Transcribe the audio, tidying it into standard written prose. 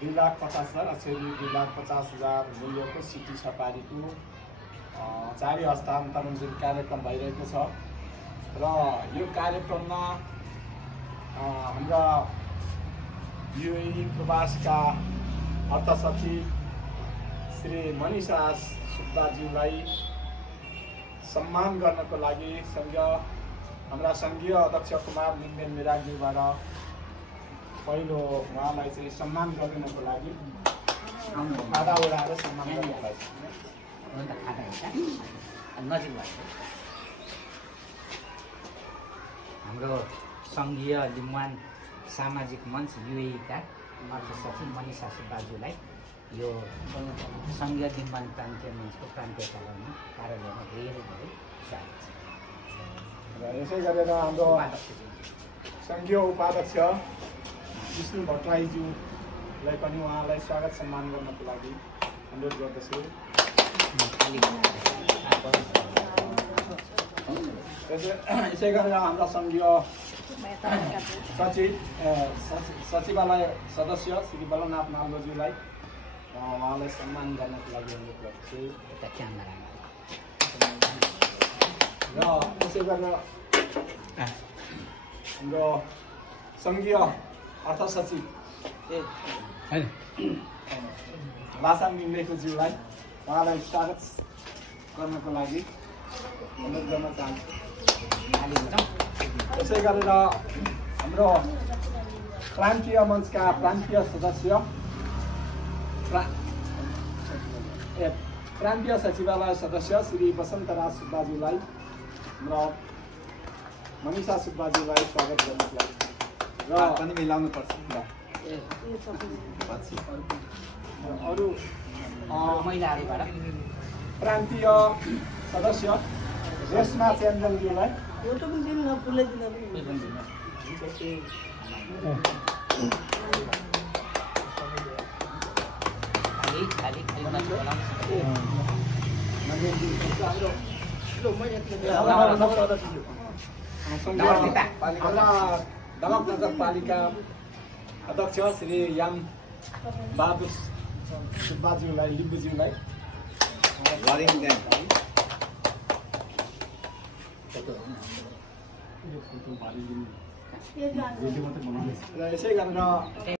2,50,000 अक्षरी 2,50,000 मूल्यको सिटी छपारीको जारी हस्तान्तरण जुन कार्यक्रम भइरहेको छ र यो कार्यक्रममा हाम्रा युएई प्रवासका अर्थ सचिव श्री मनिषा सुब्बाज्यूलाई सम्मान गर्नको लागि हाम्रा सङ्घीय अध्यक्ष कुमार लिङ्गदेन मिराज्यूबाट पहिलो उहाँलाई चाहिँ सम्मान गर्नको लागि खादा उडाएर सम्मान गर्नको लागि हाम्रो सङ्घीय लिम्बुवान सामाजिक मञ्च युएईका अर्थ सचिव मनिषा सुब्बाज्यूलाई यो सङ्घीय लिम्बुवान प्रान्तीय मञ्चको प्रान्तीय कार्यालयमा धेरै धेरै स्वागत छ। र यसै गरेर हाम्रो सङ्घीय उपाध्यक्ष विष्णु भट्टराईज्यूलाई पनि उहाँलाई स्वागत सम्मान गर्नको लागि अनुरोध गर्दछु। यसै गरेर हाम्रा सङ्घीय सचिवालय सदस्य श्री बलनाथ नाल्लोज्यूलाई उहाँलाई सम्मान गर्नको लागि अनुरोध गर्दछु। र यसै गरेर हाम्रो सङ्घीय अर्थ सचिव लासाङ लिम्बेकोज्यूलाई उहाँलाई स्वागत गर्नको लागि अनुरोध गर्न चाहन्छु। यसै गरेर हाम्रो प्रान्तीय मञ्चका प्रान्तीय सदस्य प्रान्तीय सचिवालय सदस्य श्री वसन्तराज सुब्बाज्यूलाई र मनिषा सुब्बाज्यूलाई स्वागत गर्नको लागि र पनि मिलाउनु पर्छ। अरू महिलाहरूबाट प्रान्तीय सदस्य रेशमा चेन्जनज्यूलाई दमक नगरपालिका अध्यक्ष श्री याम बहादुर सुब्बाज्यूलाई लिम्बुज्यूलाई र यसै गरेर